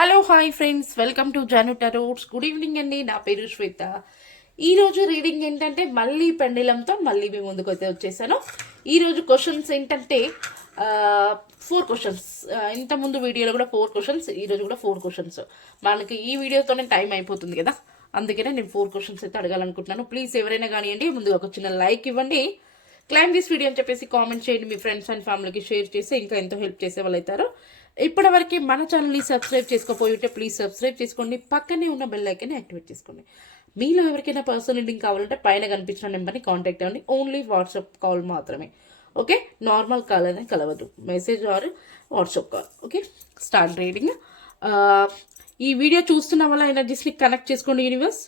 Hello hi friends welcome to Janu tarots good evening అండి. నా పేరు శ్వేత. ఈరోజు రీడింగ్ ఏంటంటే మళ్ళీ పెండిలంతో మళ్ళీ మీ ముందుకు అయితే వచ్చేసాను ఈరోజు క్వశ్చన్స్ ఏంటంటే ఫోర్ క్వశ్చన్స్ ఇంత ముందు వీడియోలో కూడా ఫోర్ క్వశ్చన్స్ ఈ రోజు కూడా ఫోర్ క్వశ్చన్స్ మనకి ఈ వీడియోతోనే టైం అయిపోతుంది కదా? అందుకనే నేను ఫోర్ క్వశ్చన్స్ అయితే అడగాలనుకుంటున్నాను. ప్లీజ్ ఎవరైనా కానివ్వండి ముందుగా ఒక చిన్న లైక్ ఇవ్వండి. క్లైమ్ దిస్ వీడియో అని చెప్పేసి కామెంట్ చేయండి మీ ఫ్రెండ్స్ అండ్ ఫ్యామిలీకి షేర్ చేసి ఇంకా ఎంతో హెల్ప్ చేసే వాళ్ళు అవుతారు ఇప్పటివరకు మన ఛానల్ని సబ్స్క్రైబ్ చేసుకోపోయి ఉంటే ప్లీజ్ సబ్స్క్రైబ్ చేసుకోండి. పక్కనే ఉన్న బెల్ ఐకన్ యాక్టివేట్ చేసుకోండి. మీలో ఎవరికైనా పర్సనల్ లింక్ కావాలంటే పైన కనిపించిన నెంబర్ని కాంటాక్ట్ అవ్వండి. ఓన్లీ వాట్సాప్ కాల్ మాత్రమే. ఓకే నార్మల్ కాల్ అనేది కలవదు message or WhatsApp call okay start reading ఈ వీడియో చూస్తున్న వల్ల ఎనర్జీస్ని కనెక్ట్ చేసుకోండి యూనివర్స్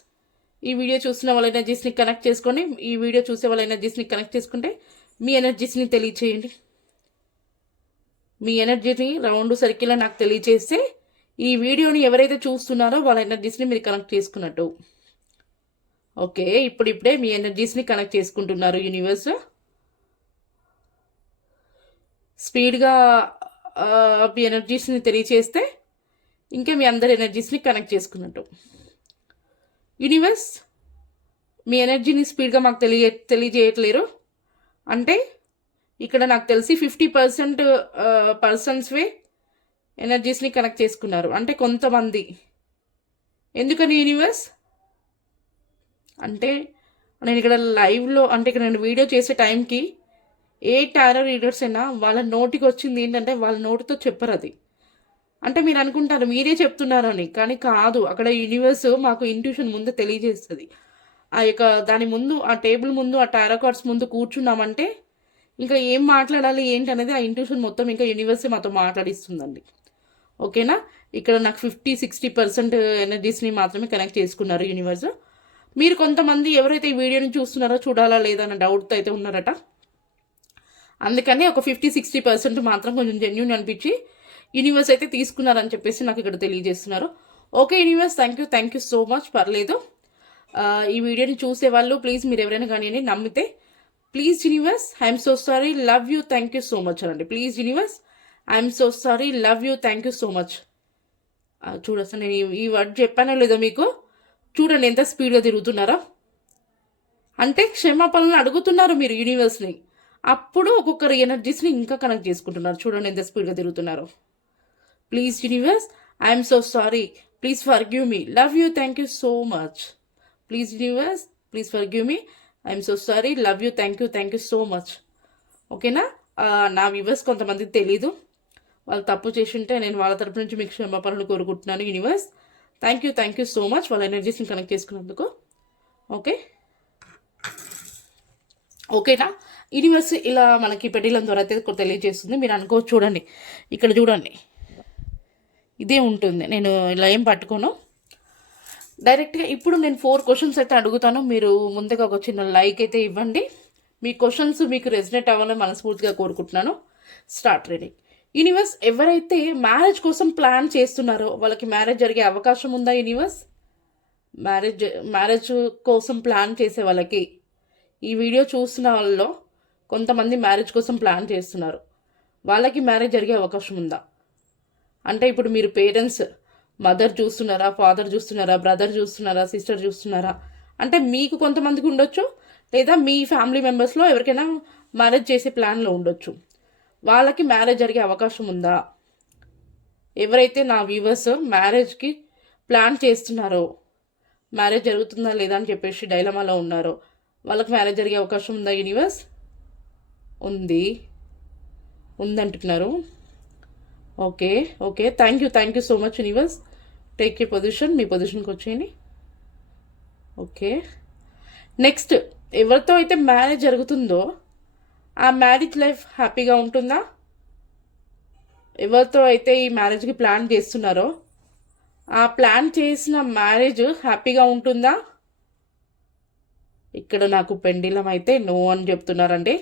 ఈ వీడియో చూస్తున్న వాళ్ళ ఎనర్జీస్ని కనెక్ట్ చేసుకోండి. ఈ వీడియో చూసే వాళ్ళ ఎనర్జీస్ని కనెక్ట్ చేసుకుంటే మీ ఎనర్జీస్ని తెలియచేయండి. మీ ఎనర్జీని రౌండ్ సర్కిల్ నాకు తెలియజేస్తే ఈ వీడియోని ఎవరైతే చూస్తున్నారో వాళ్ళ ఎనర్జీస్ని మీరు కనెక్ట్ చేసుకున్నట్టు. ఓకే ఇప్పుడు ఇప్పుడే మీ ఎనర్జీస్ని కనెక్ట్ చేసుకుంటున్నారు యూనివర్స్ స్పీడ్గా మీ ఎనర్జీస్ని తెలియచేస్తే ఇంకా మీ అందరి ఎనర్జీస్ని కనెక్ట్ చేసుకున్నట్టు. యూనివర్స్ మీ ఎనర్జీని స్పీడ్గా మాకు తెలియ తెలియజేయట్లేరు. అంటే ఇక్కడ నాకు తెలిసి ఫిఫ్టీ పర్సెంట్ పర్సన్స్వే ఎనర్జీస్ని కనెక్ట్ చేసుకున్నారు. అంటే కొంతమంది. ఎందుకని యూనివర్స్ అంటే నేను ఇక్కడ లైవ్లో అంటే ఇక్కడ నేను వీడియో చేసే టైంకి ఏ టారో రీడర్స్ అయినా వాళ్ళ నోటికి వచ్చింది ఏంటంటే వాళ్ళ నోటితో చెప్పరు అది. అంటే మీరు అనుకుంటారు మీరే చెప్తున్నారని కానీ కాదు అక్కడ యూనివర్స్ మాకు ఇంట్యూషన్ ముందు తెలియజేస్తుంది. ఆ యొక్క దాని ముందు ఆ టేబుల్ ముందు ఆ టారో కార్డ్స్ ముందు కూర్చున్నామంటే ఇంకా ఏం మాట్లాడాలి ఏంటి అనేది ఆ ఇంట్యూషన్ మొత్తం ఇంకా యూనివర్సే మాతో మాట్లాడిస్తుందండి. ఓకేనా? ఇక్కడ నాకు ఫిఫ్టీ సిక్స్టీ పర్సెంట్ ఎనర్జీస్ని మాత్రమే కనెక్ట్ చేసుకున్నారు యూనివర్స్ మీరు కొంతమంది ఎవరైతే ఈ వీడియోని చూస్తున్నారో చూడాలా లేదా అన్న డౌట్తో అయితే ఉన్నారట. అందుకని ఒక ఫిఫ్టీ సిక్స్టీ పర్సెంట్ మాత్రం కొంచెం జెన్యున్ అనిపించి యూనివర్స్ అయితే తీసుకున్నారని చెప్పేసి నాకు ఇక్కడ తెలియజేస్తున్నారు. Okay universe thank you thank you so much పర్లేదు. ఈ వీడియోని చూసే వాళ్ళు ప్లీజ్ మీరు ఎవరైనా కానీ నమ్మితే please universe I'm so sorry love you thank you so much అనండి please universe I'm so sorry love you thank you so much చూడొస్తా నేను ఈ- వర్డ్ చెప్పానో లేదో మీకు? చూడండి ఎంత స్పీడ్గా తిరుగుతున్నారా? అంటే క్షమాపణలు అడుగుతున్నారు మీరు యూనివర్స్ని అప్పుడు ఒక్కొక్కరి ఎనర్జీస్ని ఇంకా కనెక్ట్ చేసుకుంటున్నారు. చూడండి ఎంత స్పీడ్గా తిరుగుతున్నారు. Please universe I'm so sorry please forgive me love you thank you so much please universe please forgive me I'm so sorry love you thank you thank you so much. ఓకేనా? నా viewers కొంతమందికి తెలీదు. వాళ్ళు తప్పు చేసి ఉంటే నేను వాళ్ళ తరపు నుంచి మీకు క్షమాపణలు కోరుకుంటున్నాను universe thank you thank you so much వాళ్ళ ఎనర్జీస్ని కనెక్ట్ చేసుకున్నందుకు. ఓకే? ఓకేనా? యూనివర్స్ ఇలా మనకి పెళ్ళిల ద్వారా అయితే తెలియజేస్తుంది. మీరు అనుకోవచ్చు చూడండి. ఇక్కడ చూడండి. ఇదే ఉంటుంది. నేను ఇలా ఏం పట్టుకోను? డైరెక్ట్గా ఇప్పుడు నేను ఫోర్ క్వశ్చన్స్ అయితే అడుగుతాను. మీరు ముందుగా ఒక చిన్న లైక్ అయితే ఇవ్వండి. మీ క్వశ్చన్స్ మీకు రెజినేట్ అవ్వాలని మనస్ఫూర్తిగా కోరుకుంటున్నాను. స్టార్ట్ రీడింగ్ యూనివర్స్ ఎవరైతే మ్యారేజ్ కోసం ప్లాన్ చేస్తున్నారో వాళ్ళకి మ్యారేజ్ జరిగే అవకాశం ఉందా యూనివర్స్ మ్యారేజ్ మ్యారేజ్ కోసం ప్లాన్ చేసే వాళ్ళకి ఈ వీడియో చూస్తున్న వాళ్ళలో కొంతమంది మ్యారేజ్ కోసం ప్లాన్ చేస్తున్నారు. వాళ్ళకి మ్యారేజ్ జరిగే అవకాశం ఉందా? అంటే ఇప్పుడు మీరు పేరెంట్స్ మదర్ చూస్తున్నారా ఫాదర్ చూస్తున్నారా బ్రదర్ చూస్తున్నారా సిస్టర్ చూస్తున్నారా? అంటే మీకు కొంతమందికి ఉండొచ్చు లేదా మీ ఫ్యామిలీ మెంబర్స్లో ఎవరికైనా మ్యారేజ్ చేసే ప్లాన్లో ఉండొచ్చు. వాళ్ళకి మ్యారేజ్ జరిగే అవకాశం ఉందా? ఎవరైతే నా వ్యూవర్స్ మ్యారేజ్కి ప్లాన్ చేస్తున్నారో మ్యారేజ్ జరుగుతుందా లేదా అని చెప్పేసి డైలమాలో ఉన్నారో వాళ్ళకి మ్యారేజ్ జరిగే అవకాశం ఉందా యూనివర్స్? ఉంది. ఉందంటున్నారు. Okay okay. Thank you thank you so much universe take you position మీ పొజిషన్కి వచ్చేయండి. ఓకే. నెక్స్ట్ ఎవరితో అయితే మ్యారేజ్ జరుగుతుందో ఆ మ్యారేజ్ లైఫ్ హ్యాపీగా ఉంటుందా? ఎవరితో అయితే ఈ మ్యారేజ్కి ప్లాన్ చేస్తున్నారో ఆ ప్లాన్ చేసిన మ్యారేజ్ హ్యాపీగా ఉంటుందా? ఇక్కడ నాకు పెండిలం అయితే నో అని చెప్తున్నారండి.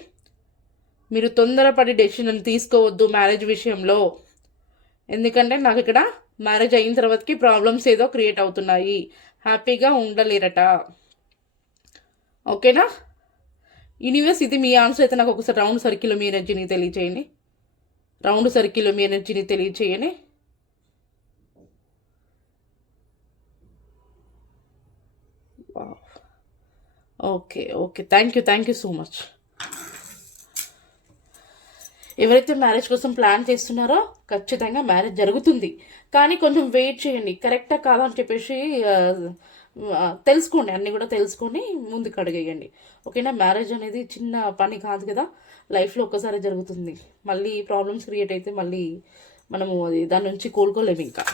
మీరు తొందరపడి డెసిషన్ తీసుకోవద్దు మ్యారేజ్ విషయంలో. ఎందుకంటే నాకు ఇక్కడ మ్యారేజ్ అయిన తర్వాతకి ప్రాబ్లమ్స్ ఏదో క్రియేట్ అవుతున్నాయి. హ్యాపీగా ఉండలేరట. ఓకేనా యూనివర్స్ ఇది మీ ఆన్సర్ అయితే నాకు ఒకసారి రౌండ్ సర్కిల్ మీ ఎనర్జీని తెలియచేయండి. రౌండ్ సర్కిల్ మీ ఎనర్జీని తెలియచేయండి. Okay okay thank you thank you so much ఎవరైతే మ్యారేజ్ కోసం ప్లాన్ చేస్తున్నారో ఖచ్చితంగా మ్యారేజ్ జరుగుతుంది. కానీ కొంచెం వెయిట్ చేయండి. కరెక్టా కాదా అని చెప్పేసి తెలుసుకోండి. అన్నీ కూడా తెలుసుకొని ముందుకు అడిగేయండి. ఓకేనా? మ్యారేజ్ అనేది చిన్న పని కాదు కదా. లైఫ్లో ఒక్కసారి జరుగుతుంది. మళ్ళీ ప్రాబ్లమ్స్ క్రియేట్ అయితే మళ్ళీ మనము అది దాని నుంచి కోలుకోలేము ఇంకా.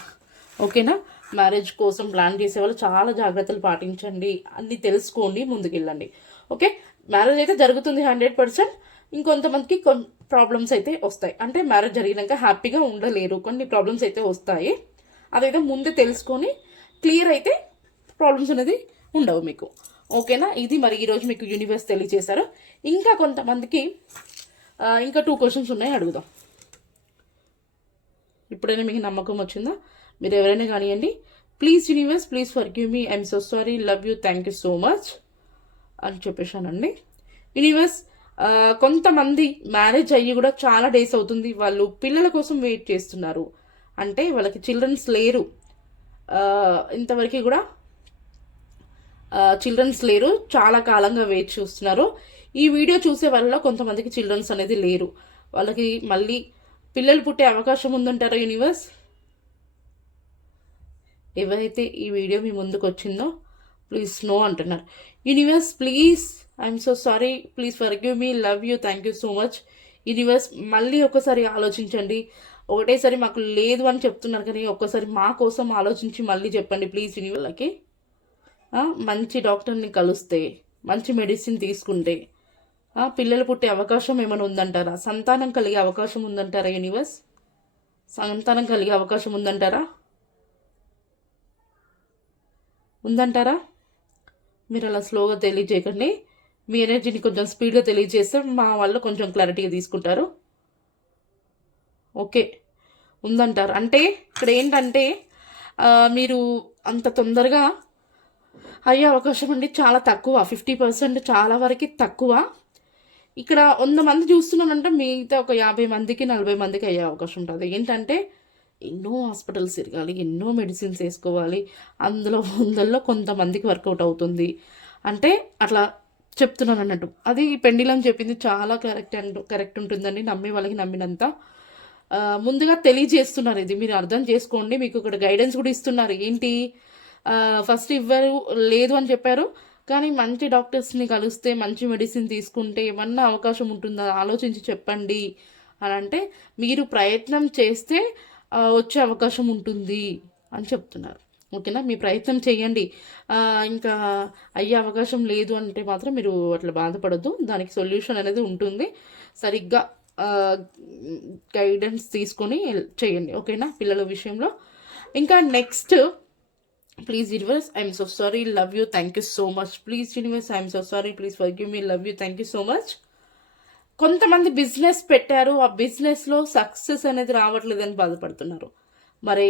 ఓకేనా? మ్యారేజ్ కోసం ప్లాన్ చేసే వాళ్ళు చాలా జాగ్రత్తలు పాటించండి. అన్నీ తెలుసుకోండి ముందుకెళ్ళండి. ఓకే? మ్యారేజ్ అయితే జరుగుతుంది హండ్రెడ్ పర్సెంట్. ఇంకొంతమందికి కొన్ని ప్రాబ్లమ్స్ అయితే వస్తాయి. అంటే మ్యారేజ్ జరిగినాక హ్యాపీగా ఉండలేరు. కొన్ని ప్రాబ్లమ్స్ అయితే వస్తాయి. అదైతే ముందే తెలుసుకొని క్లియర్ అయితే ప్రాబ్లమ్స్ అనేది ఉండవు మీకు. ఓకేనా? ఇది మరి ఈరోజు మీకు యూనివర్స్ తెలియజేశారు. ఇంకా కొంతమందికి ఇంకా టూ క్వశ్చన్స్ ఉన్నాయి. అడుగుదాం. ఇప్పుడైనా మీకు నమ్మకం వచ్చిందా? మీరు ఎవరైనా కానివ్వండి please universe please forgive me I'm so sorry love you thank you so much అని చెప్పేశానండి. యూనివర్స్ కొంతమంది మ్యారేజ్ అయ్యి కూడా చాలా డేస్ అవుతుంది. వాళ్ళు పిల్లల కోసం వెయిట్ చేస్తున్నారు. అంటే వాళ్ళకి చిల్డ్రన్స్ లేరు. ఇంతవరకు కూడా చిల్డ్రన్స్ లేరు. చాలా కాలంగా వెయిట్ చూస్తున్నారు. ఈ వీడియో చూసే వాళ్ళలో కొంతమందికి చిల్డ్రన్స్ అనేది లేరు. వాళ్ళకి మళ్ళీ పిల్లలు పుట్టే అవకాశం ఉందంటారా యూనివర్స్? ఎవరైతే ఈ వీడియో మీ ముందుకు వచ్చిందో ప్లీజ్ నో అంటున్నారు. Universe please I'm so sorry please forgive me love you thank you so much universe మళ్ళీ ఒకసారి ఆలోచించండి. ఒకటేసారి మాకు లేదు అని చెప్తున్నారు కానీ ఒక్కసారి మా కోసం ఆలోచించి మళ్ళీ చెప్పండి ప్లీజ్ యూనివర్స్కి మంచి డాక్టర్ని కలిస్తే మంచి మెడిసిన్ తీసుకుంటే పిల్లలు పుట్టే అవకాశం ఏమైనా ఉందంటారా? సంతానం కలిగే అవకాశం ఉందంటారా యూనివర్స్ సంతానం కలిగే అవకాశం ఉందంటారా? ఉందంటారా? మీరు అలా స్లోగా తెలియజేయకండి. మీ ఎనర్జీని కొంచెం స్పీడ్గా తెలియజేస్తే మా వాళ్ళు కొంచెం క్లారిటీగా తీసుకుంటారు. ఓకే. ఉందంటారు. అంటే ఇక్కడ ఏంటంటే మీరు అంత తొందరగా అయ్యే అవకాశం అండి చాలా తక్కువ. ఫిఫ్టీ పర్సెంట్ చాలా వరకు తక్కువ. ఇక్కడ వంద మంది చూస్తున్నానంటే మిగతా ఒక యాభై మందికి నలభై మందికి అయ్యే అవకాశం ఉంటుంది. ఏంటంటే ఎన్నో హాస్పిటల్స్ తిరగాలి ఎన్నో మెడిసిన్స్ వేసుకోవాలి. అందులో వందల్లో కొంతమందికి వర్కౌట్ అవుతుంది. అంటే అట్లా చెప్తున్నాను అన్నట్టు. అది పెండిలం చెప్పింది చాలా కరెక్ట్ అండ్ కరెక్ట్ ఉంటుందండి నమ్మే వాళ్ళకి నమ్మినంత. ముందుగా తెలియజేస్తున్నారు ఇది. మీరు అర్థం చేసుకోండి. మీకు ఇక్కడ గైడెన్స్ కూడా ఇస్తున్నారు. ఏంటి? ఫస్ట్ ఇవ్వరు లేదు అని చెప్పారు. కానీ మంచి డాక్టర్స్ని కలిస్తే మంచి మెడిసిన్ తీసుకుంటే ఏమన్నా అవకాశం ఉంటుందా? ఆలోచించి చెప్పండి. అని అంటే మీరు ప్రయత్నం చేస్తే వచ్చే అవకాశం ఉంటుంది అని చెప్తున్నారు. ఓకేనా? మీ ప్రయత్నం చేయండి. ఇంకా అయ్యే అవకాశం లేదు అంటే మాత్రం మీరు అట్లా బాధపడద్దు. దానికి సొల్యూషన్ అనేది ఉంటుంది. సరిగ్గా గైడెన్స్ తీసుకొని చేయండి. ఓకేనా? పిల్లల విషయంలో. ఇంకా next please universe I'm so sorry love you thank you so much. Please universe I'm so sorry please forgive me love you thank you so much. కొంతమంది బిజినెస్ పెట్టారు ఆ బిజినెస్లో సక్సెస్ అనేది రావట్లేదని బాధపడుతున్నారు. మరి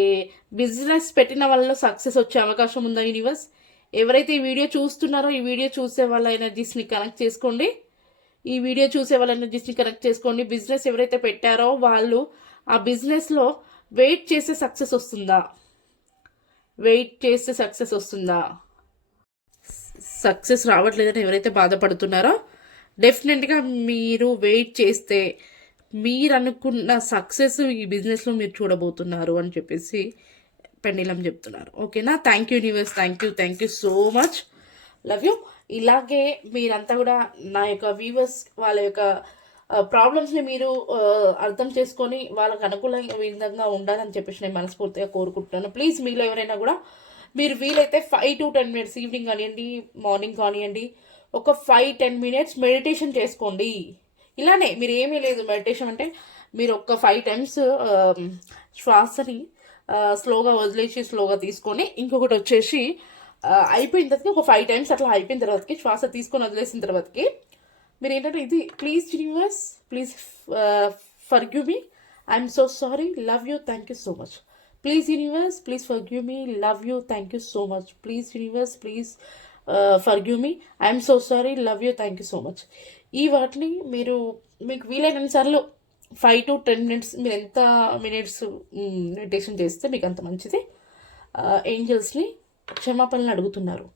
బిజినెస్ పెట్టిన వాళ్ళలో సక్సెస్ వచ్చే అవకాశం ఉందా యూనివర్స్? ఎవరైతే ఈ వీడియో చూస్తున్నారో ఈ వీడియో చూసే వాళ్ళ ఎనర్జీస్ని కనెక్ట్ చేసుకోండి. ఈ వీడియో చూసే వాళ్ళ ఎనర్జీస్ని కనెక్ట్ చేసుకోండి. బిజినెస్ ఎవరైతే పెట్టారో వాళ్ళు ఆ బిజినెస్లో వెయిట్ చేస్తే సక్సెస్ వస్తుందా? వెయిట్ చేస్తే సక్సెస్ వస్తుందా? సక్సెస్ రావట్లేదని ఎవరైతే బాధపడుతున్నారో డెఫినెట్గా మీరు వెయిట్ చేస్తే మీరు అనుకున్న సక్సెస్ ఈ బిజినెస్లో మీరు చూడబోతున్నారు అని చెప్పేసి పెండిలం చెప్తున్నారు. ఓకేనా thank you universe thank you thank you so much love you ఇలాగే మీరంతా కూడా నా యొక్క వ్యూవర్స్ వాళ్ళ యొక్క uh, ప్రాబ్లమ్స్ని మీరు uh, అర్థం చేసుకొని వాళ్ళకు అనుకూల విధంగా ఉండాలని చెప్పేసి నేను మనస్ఫూర్తిగా కోరుకుంటున్నాను. ప్లీజ్ మీలో ఎవరైనా కూడా మీరు వీలైతే five to ten minutes evening కానివ్వండి మార్నింగ్ కానివ్వండి ఒక ఫైవ్ టెన్ మినిట్స్ మెడిటేషన్ చేసుకోండి. ఇలానే మీరు ఏమీ లేదు మెడిటేషన్ అంటే మీరు ఒక ఫైవ్ టైమ్స్ శ్వాసని uh, స్లోగా వదిలేసి స్లోగా తీసుకొని ఇంకొకటి వచ్చేసి uh, అయిపోయిన తర్వాత ఒక ఫైవ్ టైమ్స్ అట్లా అయిపోయిన తర్వాతకి శ్వాస తీసుకొని వదిలేసిన తర్వాతకి మీరు ఏంటంటే ఇది please universe please forgive me I'm so sorry love you thank you so much please universe please forgive me love you thank you so much please universe please forgive me I'm so sorry love you thank you so much ఈ వాటిని మీరు మీకు వీలైనన్ని సార్లు five to ten minutes మీరు ఎంత minutes meditation చేస్తే మీకు అంత మంచిది. Uh, ఏంజల్స్ని క్షమాపణలు అడుగుతున్నారు.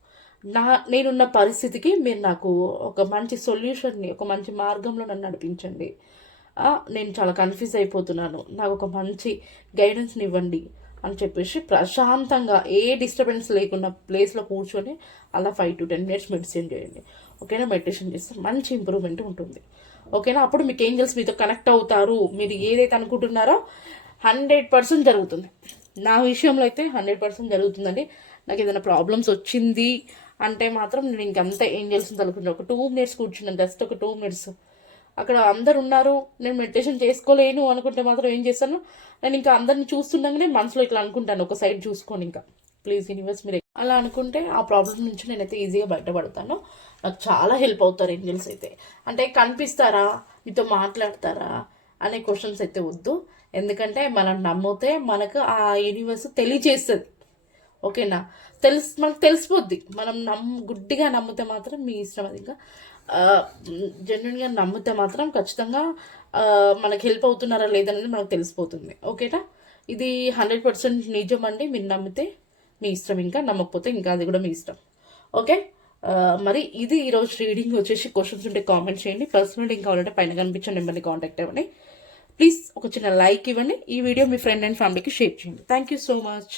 నా నేనున్న పరిస్థితికి మీరు నాకు ఒక మంచి సొల్యూషన్ని ఒక మంచి మార్గంలో నన్ను నడిపించండి. Uh, నేను చాలా కన్ఫ్యూజ్ అయిపోతున్నాను. నాకు ఒక మంచి గైడెన్స్ని ఇవ్వండి. అని చెప్పేసి ప్రశాంతంగా ఏ డిస్టర్బెన్స్ లేకుండా ప్లేస్లో కూర్చొని అలా five to ten minutes medicine చేయండి. ఓకేనా మెడిటేషన్ చేస్తే మంచి ఇంప్రూవ్మెంట్ ఉంటుంది. ఓకేనా అప్పుడు మీకు ఏంజల్స్ మీతో కనెక్ట్ అవుతారు. మీరు ఏదైతే అనుకుంటున్నారో హండ్రెడ్ పర్సెంట్ జరుగుతుంది. నా విషయంలో అయితే హండ్రెడ్ పర్సెంట్ జరుగుతుందండి. నాకు ఏదైనా ప్రాబ్లమ్స్ వచ్చింది అంటే మాత్రం నేను ఇంకంతా ఏంజల్స్ని తలుపుకుంటాను ఒక టూ మినిట్స్ కూర్చున్నాను. జస్ట్ ఒక టూ మినిట్స్ అక్కడ అందరు ఉన్నారు నేను మెడిటేషన్ చేసుకోలేను అనుకుంటే మాత్రం ఏం చేస్తాను? నేను ఇంకా అందరిని చూస్తుండగానే మనసులో ఇట్లా అనుకుంటాను ఒక సైడ్ చూసుకొని ఇంకా. ప్లీజ్ యూనివర్స్ మీరు. అలా అనుకుంటే ఆ ప్రాబ్లం నుంచి నేనైతే ఈజీగా బయటపడతాను. నాకు చాలా హెల్ప్ అవుతారు ఏంజల్స్ అయితే. అంటే కనిపిస్తారా? మీతో మాట్లాడతారా? అనే క్వశ్చన్స్ అయితే వద్దు. ఎందుకంటే మనం నమ్మితే మనకు ఆ యూనివర్స్ తెలియచేస్తుంది ఓకేనా తెలుసు మనకు తెలిసిపోద్ది. మనం నమ్ గుడ్డిగా నమ్మితే మాత్రం మీ ఇష్టం అది ఇంకా. జెన్యున్గా నమ్మితే మాత్రం ఖచ్చితంగా మనకు మనకి హెల్ప్ అవుతున్నారా లేదనేది మనకు తెలిసిపోతుంది. ఓకేనా? ఇది హండ్రెడ్ పర్సెంట్ నిజం అండి. మీరు నమ్మితే మీ ఇష్టం ఇంకా నమ్మకపోతే ఇంకా అది కూడా మీ ఇష్టం. ఓకే? మరి ఇది ఈరోజు రీడింగ్ వచ్చేసి క్వశ్చన్స్ ఉంటే కామెంట్ చేయండి. పర్సనల్ రీడింగ్ కావాలంటే పైన కనిపించే నెంబర్ని కాంటాక్ట్ అవ్వండి. ప్లీజ్ ఒక చిన్న లైక్ ఇవ్వండి. ఈ వీడియో మీ ఫ్రెండ్ అండ్ ఫ్యామిలీకి షేర్ చేయండి. Thank you so much